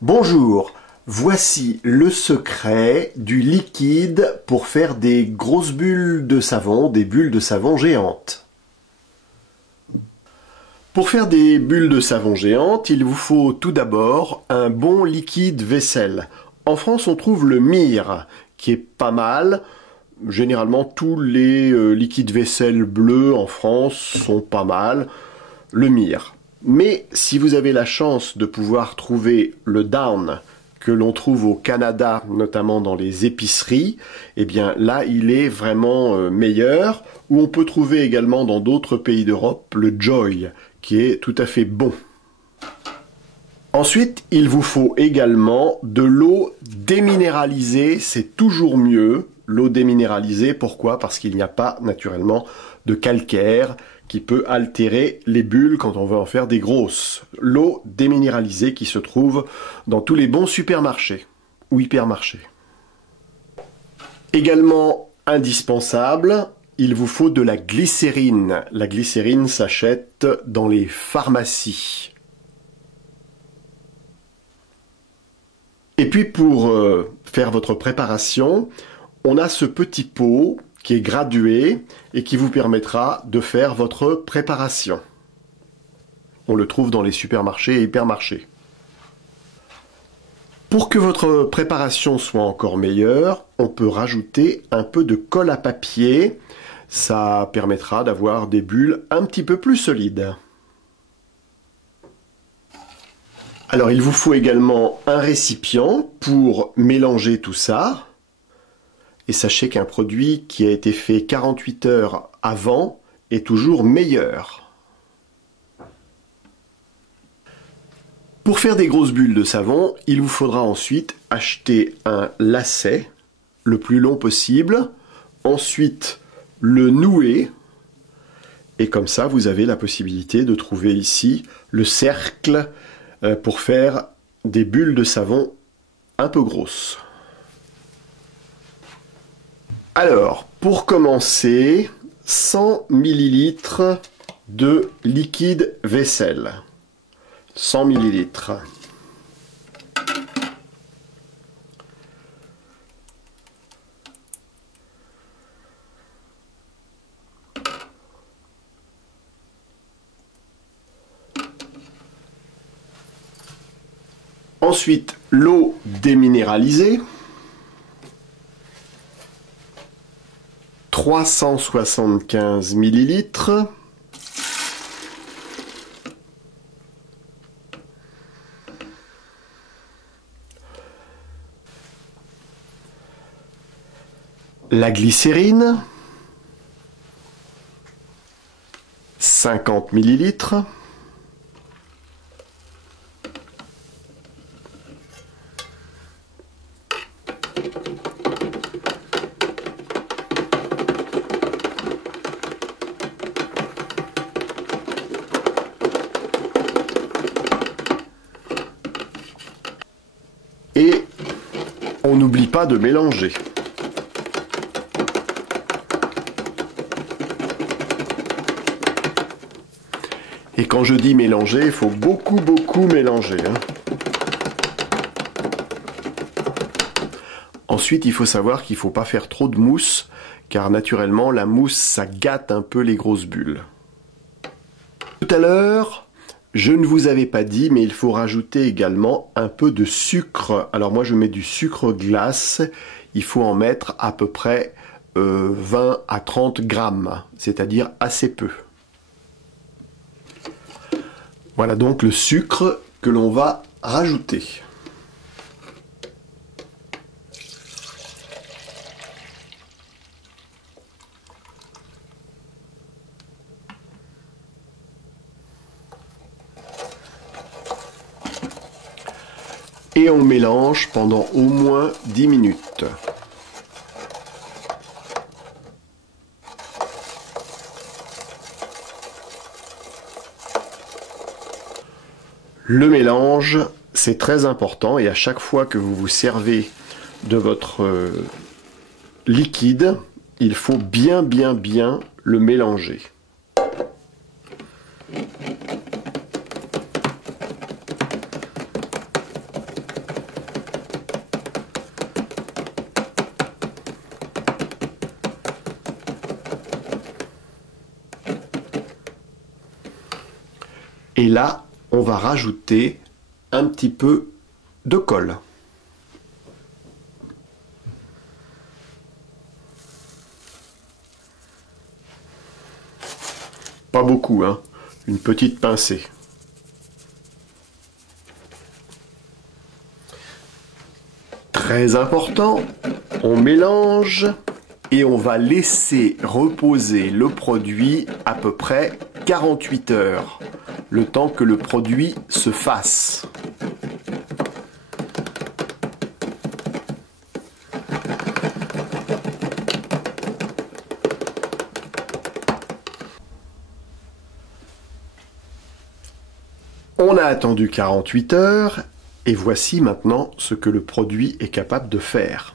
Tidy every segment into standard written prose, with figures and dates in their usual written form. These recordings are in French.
Bonjour, voici le secret du liquide pour faire des grosses bulles de savon, des bulles de savon géantes. Pour faire des bulles de savon géantes, il vous faut tout d'abord un bon liquide vaisselle. En France, on trouve le Mire, qui est pas mal. Généralement, tous les liquides vaisselle bleus en France sont pas mal. Le Mire. Mais si vous avez la chance de pouvoir trouver le Dawn que l'on trouve au Canada, notamment dans les épiceries, eh bien là il est vraiment meilleur. Ou on peut trouver également dans d'autres pays d'Europe le Joy, qui est tout à fait bon. Ensuite, il vous faut également de l'eau déminéralisée, c'est toujours mieux. L'eau déminéralisée, pourquoi? Parce qu'il n'y a pas naturellement de calcaire qui peut altérer les bulles quand on veut en faire des grosses. L'eau déminéralisée qui se trouve dans tous les bons supermarchés ou hypermarchés. Également indispensable, il vous faut de la glycérine. La glycérine s'achète dans les pharmacies. Et puis pour faire votre préparation, on a ce petit pot qui est gradué et qui vous permettra de faire votre préparation. On le trouve dans les supermarchés et hypermarchés. Pour que votre préparation soit encore meilleure, on peut rajouter un peu de colle à papier. Ça permettra d'avoir des bulles un petit peu plus solides. Alors il vous faut également un récipient pour mélanger tout ça. Et sachez qu'un produit qui a été fait 48 heures avant est toujours meilleur. Pour faire des grosses bulles de savon, il vous faudra ensuite acheter un lacet le plus long possible, ensuite le nouer, et comme ça vous avez la possibilité de trouver ici le cercle pour faire des bulles de savon un peu grosses. Alors, pour commencer, 100 ml de liquide vaisselle. 100 ml. Ensuite, l'eau déminéralisée. 375 ml. La glycérine, 50 ml. Et on n'oublie pas de mélanger. Et quand je dis mélanger, il faut beaucoup mélanger. Ensuite, il faut savoir qu'il ne faut pas faire trop de mousse, car naturellement, la mousse, ça gâte un peu les grosses bulles. Tout à l'heure, je ne vous avais pas dit, mais il faut rajouter également un peu de sucre. Alors moi, je mets du sucre glace. Il faut en mettre à peu près 20 à 30 grammes, c'est-à-dire assez peu. Voilà donc le sucre que l'on va rajouter. Et on mélange pendant au moins 10 minutes. Le mélange, c'est très important et à chaque fois que vous vous servez de votre liquide, il faut bien le mélanger. Et là, on va rajouter un petit peu de colle. Pas beaucoup, hein, une petite pincée. Très important, on mélange et on va laisser reposer le produit à peu près 48 heures, le temps que le produit se fasse. On a attendu 48 heures et voici maintenant ce que le produit est capable de faire.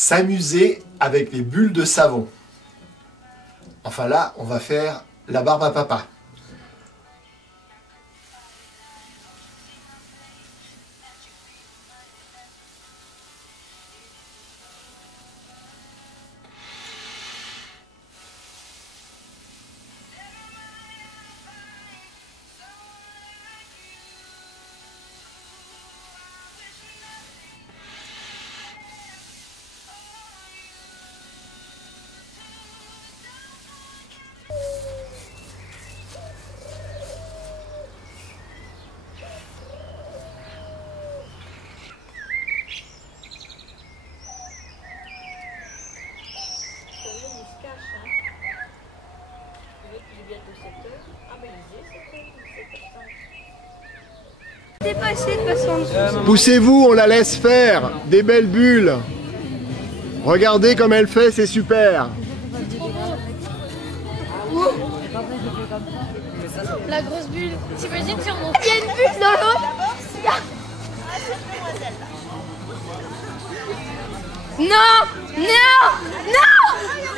s'amuser avec les bulles de savon. Enfin là, on va faire la barbe à papa. Dépassé de façon. Poussez-vous, on la laisse faire. Des belles bulles. Regardez comme elle fait, c'est super. La grosse bulle. T'imagines si on il y a une bulle dans l'eau. Non, non, non.